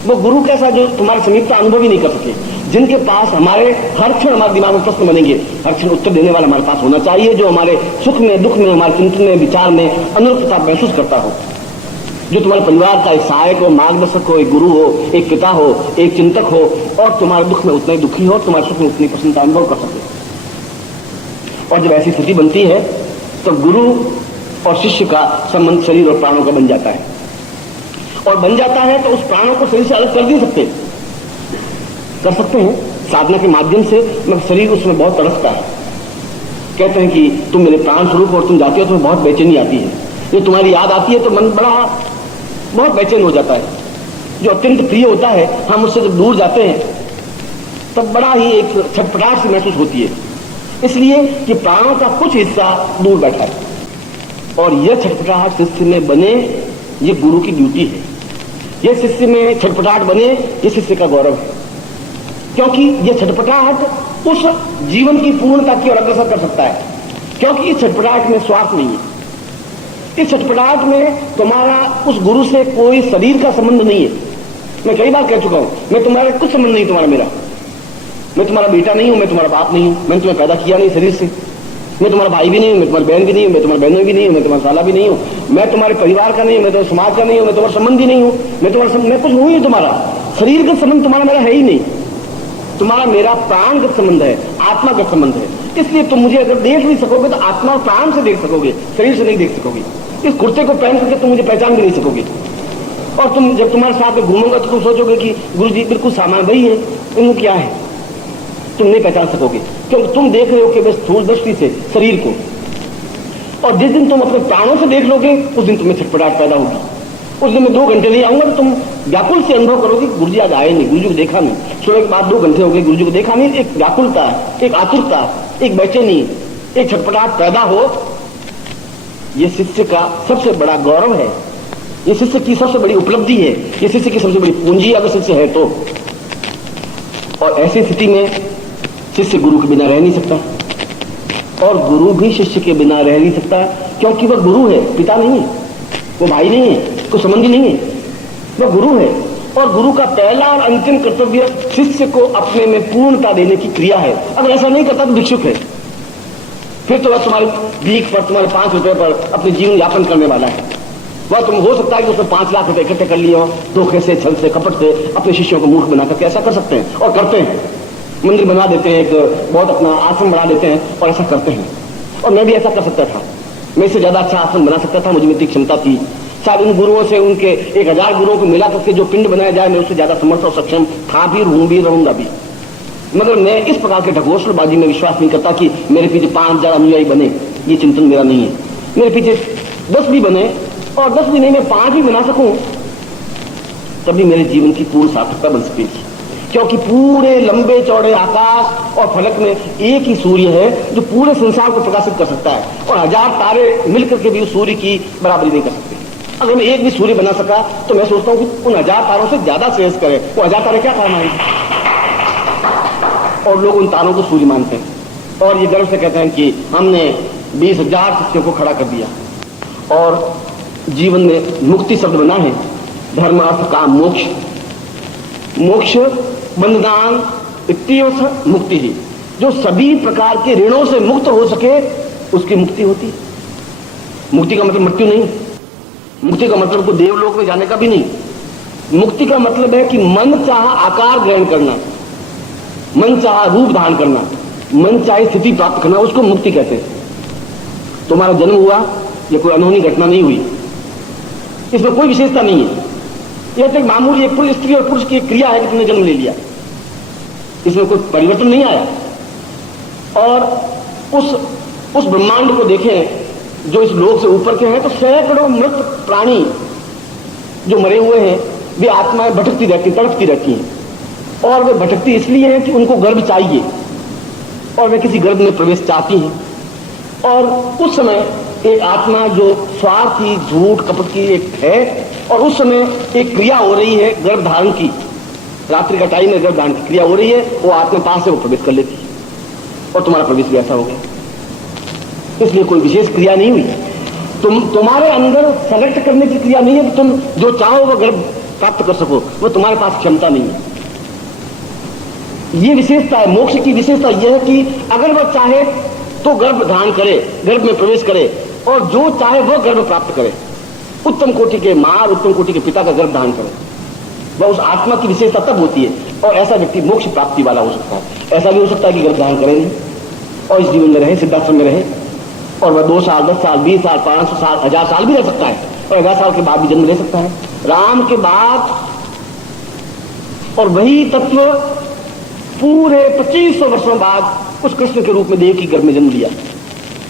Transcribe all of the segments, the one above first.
वो गुरु कैसा, जो तुम्हारे समीप का अनुभव ही नहीं कर सके, जिनके पास हमारे हर क्षण हमारे दिमाग में प्रश्न बनेंगे, हर क्षण उत्तर देने वाला हमारे पास होना चाहिए, जो हमारे सुख में दुख में हमारे चिंतन में विचार में अनुरूपता महसूस करता हो, जो तुम्हारे परिवार का एक सहायक हो, मार्गदर्शक हो, एक गुरु हो, एक पिता हो, एक चिंतक हो, और तुम्हारे दुख में उतना ही दुखी हो, तुम्हारे सुख में उतनी प्रसन्नता अनुभव कर सके। और जब ऐसी स्थिति बनती है तो गुरु और शिष्य का संबंध शरीर और प्राणों का बन जाता है, और बन जाता है तो उस प्राणों को शरीर से अलग कर नहीं सकते, कर सकते हैं साधना के माध्यम से, मगर शरीर उसमें बहुत तड़पता है। कहते हैं कि तुम मेरे प्राण स्वरूप, और तुम जाती हो तो बहुत बेचैनी आती है, जो तुम्हारी याद आती है तो मन बहुत बेचैन हो जाता है। जो अत्यंत प्रिय होता है, हम उससे जब दूर जाते हैं तब बड़ा ही एक छटपटाहट सी महसूस होती है, इसलिए कि प्राणों का कुछ हिस्सा दूर बैठा है, और यह छटपटाहट शिष्य में बने, ये गुरु की ड्यूटी है। यह शिष्य में छटपटाहट बने, ये शिष्य का गौरव है, क्योंकि यह छटपटाहट उस जीवन की पूर्णता की ओर अग्रसर कर सकता है, क्योंकि इस छटपटाहट में स्वार्थ नहीं है। इस छटपटाहट में तुम्हारा उस गुरु से कोई शरीर का संबंध नहीं है। मैं कई बार कह चुका हूं, मैं तुम्हारा कुछ संबंध नहीं, तुम्हारा मेरा, मैं तुम्हारा बेटा नहीं हूं, मैं तुम्हारा बाप नहीं हूं, मैंने तुम्हें पैदा किया नहीं शरीर से, मैं तुम्हारा भाई भी नहीं हूं, मैं तुम्हारी बहन भी नहीं हूं, मैं तुम्हारी बहनों भी नहीं हूं, मैं तुम्हारा साला भी नहीं हूं, मैं तुम्हारे परिवार का नहीं हूं, मैं तुम्हारे समाज का नहीं हूं, मैं तुम्हारा संबंधी नहीं हूं, मैं कुछ हूं ही तुम्हारा, शरीर का संबंध तुम्हारा मेरा है ही नहीं। तुम्हारा मेरा प्राणगत संबंध है, आत्मागत संबंध है। इसलिए तुम मुझे अगर देख नहीं सकोगे तो आत्मा और प्राण से देख सकोगे, शरीर से नहीं देख सकोगे। इस कुर्ते को पहन करके तुम मुझे पहचान भी नहीं सकोगे, और तुम जब तुम्हारे साथ में घूमोगा तो तुम सोचोगे कि गुरु जी बिल्कुल सामान वही है, इनको क्या है, तुम नहीं पहचान सकोगे, क्योंकि तुम देख रहे हो कि बस स्थूल दृष्टि से शरीर को। और जिस दिन तुम अपने प्राणों से देख लोगे, उस दिन तुम्हें छटपटाहट पैदा होगी। उस दिन मैं 2 घंटे नहीं आऊंगा तो तुम व्याकुल से अनुभव करोगे, गुरु जी आज आए नहीं, गुरु जी को देखा नहीं, सुबह के बाद 2 घंटे हो गए, गुरु जी को देखा नहीं। एक व्याकुलता, एक आतुरता, एक बेचैनी, एक छटपटाहट पैदा हो, ये शिष्य का सबसे बड़ा गौरव है, ये शिष्य की सबसे बड़ी उपलब्धि है, ये शिष्य की सबसे बड़ी पूंजी अगर शिष्य है तो। और ऐसी स्थिति में शिष्य गुरु के बिना रह नहीं सकता, और गुरु भी शिष्य के बिना रह नहीं सकता, क्योंकि वह गुरु है, पिता नहीं है, वो भाई नहीं है, कोई संबंधी नहीं है, वह गुरु है। और गुरु का पहला और अंतिम कर्तव्य शिष्य को अपने में पूर्णता देने की क्रिया है। अगर ऐसा नहीं करता तो भिक्षुक है, फिर तो वह तुम्हारे भीख पर, तुम्हारे 5 रुपए पर अपने जीवन यापन करने वाला है। वह तुम हो सकता है कि उसने 5 लाख रुपए इकट्ठे कर लिए हो, धोखे से, छल से, कपट से अपने शिष्यों को मूर्ख बना करके ऐसा कर सकते हैं, और करते हैं। मंदिर बना देते हैं, एक बहुत अपना आश्रम बना देते हैं, और ऐसा करते हैं। और मैं भी ऐसा कर सकता था, मैं इससे ज्यादा अच्छा आश्रम बना सकता था, मुझे इतनी क्षमता थी। शायद उन गुरुओं से, उनके 1000 गुरुओं को मिला करके जो पिंड बनाया जाए, मैं उससे ज्यादा समर्थ और सक्षम था भी, हूं भी, रहूंगा भी। मगर मैं इस प्रकार के ढकोसलेबाजी में विश्वास नहीं करता कि मेरे पीछे 5000 अनुयायी बने, ये चिंतन मेरा नहीं है। मेरे पीछे 10 भी बने, और 10 भी नहीं, मैं 5 भी बना सकूं, तभी मेरे जीवन की पूर्ण सार्थकता बन सकेगी। क्योंकि पूरे लंबे चौड़े आकाश और फलक में एक ही सूर्य है जो पूरे संसार को प्रकाशित कर सकता है, और 1000 तारे मिलकर के भी उस सूर्य की बराबरी नहीं कर सकते। अगर मैं एक भी सूर्य बना सका तो मैं सोचता हूं कि उन 1000 तारों से ज्यादा श्रेष्ठ करे। वो 1000 तारे क्या काम आएंगे, और लोग उन तारों को सूर्य मानते हैं, और ये गर्व से कहते हैं कि हमने 20,000 शिष्यों को खड़ा कर दिया, और जीवन में मुक्ति शब्द बना है, धर्म अर्थ काम मोक्ष, मोक्ष बंधन इत्यर्थ मुक्ति ही, जो सभी प्रकार के ऋणों से मुक्त हो सके उसकी मुक्ति होती है। मुक्ति का मतलब मृत्यु नहीं, मुक्ति का मतलब को देवलोक में जाने का भी नहीं। मुक्ति का मतलब है कि मन चाह आकार ग्रहण करना, मन चाह रूप धारण करना, मन चाहे स्थिति प्राप्त करना, उसको मुक्ति कहते हैं। तुम्हारा जन्म हुआ, यह कोई अनहोनी घटना नहीं हुई, इसमें कोई विशेषता नहीं है, यह तो मामूली एक पुरुष, स्त्री और पुरुष की एक क्रिया है कि तुमने जन्म ले लिया, इसमें कोई परिवर्तन नहीं आया। और उस ब्रह्मांड को देखें जो इस लोक से ऊपर के हैं, तो सैकड़ों मृत प्राणी जो मरे हुए हैं, वे आत्माएं भटकती रहती, तड़पती रहती हैं, और वे भटकती इसलिए हैं कि उनको गर्भ चाहिए, और वे किसी गर्भ में प्रवेश चाहती हैं। और उस समय एक आत्मा जो स्वार्थी, झूठ, कपट की एक है, और उस समय एक क्रिया हो रही है गर्भ धारण की, रात्रि का टाइम में गर्भ धारण की क्रिया हो रही है, वो आत्मा पास से वो प्रवेश कर लेती है, और तुम्हारा प्रवेश भी ऐसा हो गया। इसलिए कोई विशेष क्रिया नहीं हुई, तुम्हारे अंदर सेलेक्ट करने की क्रिया नहीं है कि तुम जो चाहो वो गर्भ प्राप्त कर सको, वो तुम्हारे पास क्षमता नहीं है। ये विशेषता है मोक्ष की। विशेषता यह है कि अगर वह चाहे तो गर्भ धारण करे, गर्भ में प्रवेश करे, और जो चाहे वह गर्भ प्राप्त करे। उत्तम कोटि के मां, उत्तम कोटि के पिता का गर्भ धारण करे, वह उस आत्मा की विशेषता तब होती है। और ऐसा व्यक्ति मोक्ष प्राप्ति वाला हो सकता है। ऐसा भी हो सकता है कि गर्भ धारण करे नहीं और इस जीवन में रहे, सिद्धाश्रम में रहे, और वह 2 साल, 10 साल, 20 साल, 500 साल, 1000 साल भी रह सकता है, और 1000 साल के बाद भी जन्म ले सकता है राम के बाद। और वही तत्व पूरे 2500 वर्षों बाद उस कृष्ण के रूप में देव की गर्भ में जन्म लिया।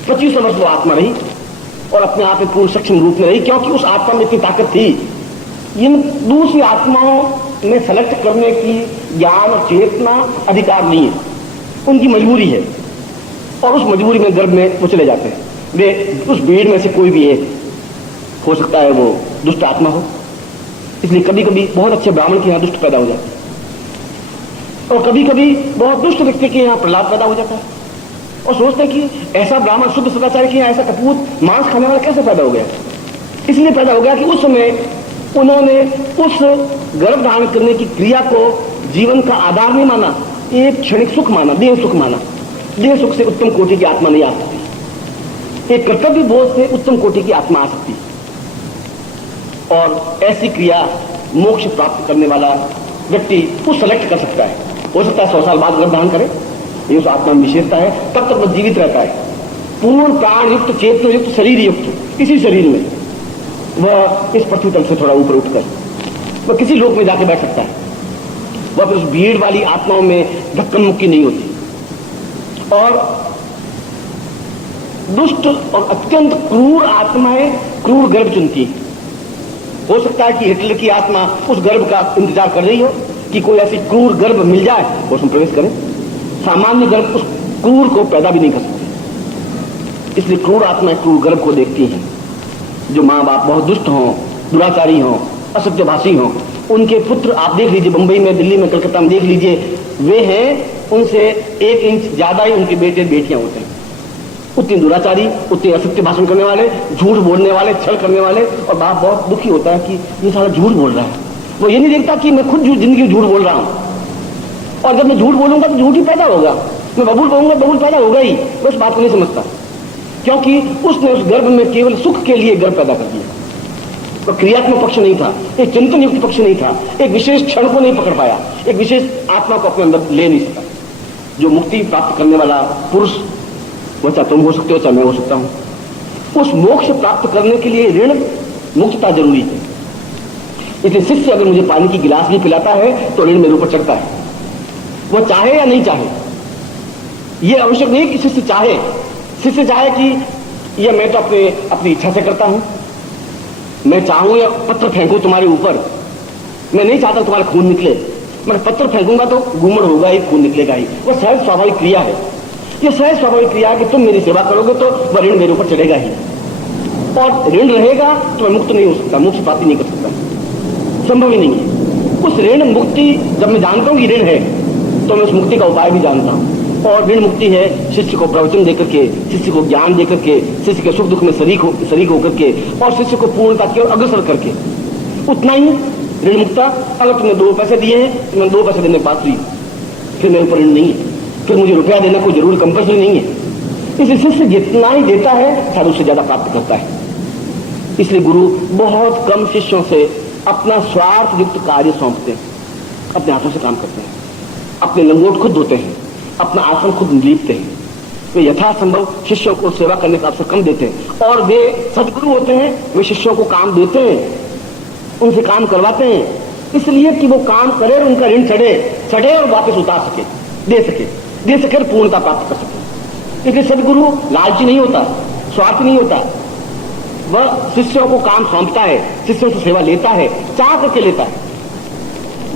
2500 वर्ष वो आत्मा रही और अपने आप में पूर्ण सक्षम रूप में रही, क्योंकि उस आत्मा में इतनी ताकत थी। इन दूसरी आत्माओं में सेलेक्ट करने की ज्ञान और चेतना अधिकार नहीं है, उनकी मजबूरी है, और उस मजबूरी में गर्भ में वो चले जाते हैं। वे उस भीड़ में से कोई भी एक हो सकता है वो दुष्ट आत्मा हो। इसलिए कभी कभी बहुत अच्छे ब्राह्मण के यहाँ दुष्ट पैदा हो जाते हैं, और कभी कभी बहुत दुष्ट व्यक्ति के यहाँ प्रहलाद पैदा हो जाता है, और सोचते हैं कि ऐसा ब्राह्मण शुद्ध सदाचारी के यहाँ ऐसा कपूत मांस खाने वाला कैसे पैदा हो गया। इसलिए पैदा हो गया कि उस समय उन्होंने उस गर्भ धारण करने की क्रिया को जीवन का आधार नहीं माना, एक क्षणिक सुख माना, देह सुख माना। देह सुख से उत्तम कोटि की आत्मा नहीं आ सकती, एक कर्तव्य बोध से उत्तम कोटि की आत्मा आ सकती। और ऐसी क्रिया मोक्ष प्राप्त करने वाला व्यक्ति को सेलेक्ट कर सकता है। हो सकता है 100 साल बाद गर्भ धारण करे, ये उस आत्मा में विशेषता है, तब तक वह जीवित रहता है, पूर्ण प्राण युक्त, चेतना युक्त, शरीर युक्त। इसी शरीर में वह इस पृथ्वी तल से थोड़ा ऊपर उठकर वह किसी लोक में जाके बैठ सकता है। वह फिर उस भीड़ वाली आत्माओं में धक्कम मुक्की नहीं होती, और दुष्ट और अत्यंत क्रूर आत्माएं क्रूर गर्भ चुनती है। हो सकता है कि हिटलर की आत्मा उस गर्भ का इंतजार कर रही हो कि कोई ऐसी क्रूर गर्भ मिल जाए और उसमें प्रवेश करे। सामान्य गर्भ उस क्रूर को पैदा भी नहीं कर सकती, इसलिए क्रूर आत्माएं क्रूर गर्भ को देखती हैं। जो माँ बाप बहुत दुष्ट हों, दुराचारी हों, असत्यभाषी हों, उनके पुत्र आप देख लीजिए, मुंबई में, दिल्ली में, कलकत्ता में देख लीजिए, वे हैं उनसे 1 इंच ज्यादा ही उनके बेटे बेटियां होते हैं। उतनी दुराचारी, उतने असत्य भाषण करने वाले, झूठ बोलने वाले, छल करने वाले, और बाप बहुत दुखी होता है कि ये सारा झूठ बोल रहा है। वो ये नहीं देखता कि मैं खुद जिंदगी झूठ बोल रहा हूं, और जब मैं झूठ बोलूंगा तो झूठ ही पैदा होगा, मैं बबूल बोलूंगा बबूल पैदा होगा ही। वो इस बात को नहीं समझता, क्योंकि उसने उस गर्भ में केवल सुख के लिए गर्भ पैदा कर दिया। तो क्रियात्मक पक्ष नहीं था, एक चिंतन युक्त पक्ष नहीं था, एक विशेष क्षण को नहीं पकड़ पाया, एक विशेष आत्मा को अपने अंदर ले नहीं सका। जो मुक्ति प्राप्त करने वाला पुरुष, वो चाहे तुम हो सकते हो, चाहे मैं हो सकता हूं। उस मोक्ष प्राप्त करने के लिए ऋण मुक्तता जरूरी है। इसलिए शिष्य अगर मुझे पानी की गिलास भी पिलाता है तो ऋण मेरे ऊपर चढ़ता है, वो चाहे या नहीं चाहे। यह आवश्यक नहीं कि शिष्य चाहे। शिष्य चाहे कि यह मैं तो अपनी इच्छा से करता हूं, मैं चाहूं या पत्थर फेंकूं तुम्हारे ऊपर, मैं नहीं चाहता तुम्हारा खून निकले, मैं पत्थर फेंकूंगा तो गुमड़ होगा ही, खून निकलेगा ही। वह सहज स्वाभाविक क्रिया है। यह सहज स्वाभाविक क्रिया है कि तुम मेरी सेवा करोगे तो वह ऋण मेरे ऊपर चढ़ेगा ही, और ऋण रहेगा तो मैं मुक्त नहीं हो सकता, मोक्ष प्राप्ति नहीं कर सकता, संभव ही नहीं है। उस ऋण मुक्ति जब मैं जानता हूं कि ऋण है तो मैं उस मुक्ति का उपाय भी जानता हूं। और ऋण मुक्ति है शिष्य को प्रवचन देकर के, शिष्य को ज्ञान देकर के, शिष्य के सुख दुख में शरीक होकर के, और शिष्य को पूर्णता की ओर अग्रसर करके, उतना ही ऋण मुक्ता। अगर तुमने 2 पैसे दिए हैं तो मैं 2 पैसे देने पात्र, फिर मेरे ऊपर ऋण नहीं है, फिर मुझे रुपया देना कोई जरूरी कंपल्सरी नहीं है। इसलिए शिष्य जितना ही देता है शायद उससे ज्यादा प्राप्त करता है। इसलिए गुरु बहुत कम शिष्यों से अपना स्वार्थ युक्त कार्य सौंपते हैं, अपने हाथों से काम करते हैं, अपने लंगोट खुद धोते हैं, अपना आसन खुद लीपते हैं। वे यथासंभव शिष्यों को सेवा करने का अवसर कम देते हैं, और वे सद्गुरु होते हैं। वे शिष्यों को काम देते हैं, उनसे काम करवाते हैं, इसलिए कि वो काम करे और उनका ऋण चढ़े और वापस उतार सके, दे सके और पूर्णता प्राप्त कर सके। इसलिए सद्गुरु लालची नहीं होता, स्वार्थी नहीं होता। वह शिष्यों को काम सौंपता है, शिष्यों से सेवा लेता है, चाह करके लेता है,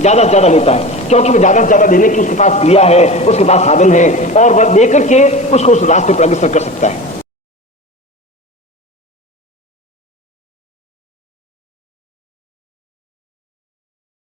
ज्यादा से ज्यादा लेता है, क्योंकि वह ज्यादा से ज्यादा देने की उसके पास क्रिया है, उसके पास साधन है, और वह देकर के उसको उस रास्ते पर अग्रसर कर सकता है।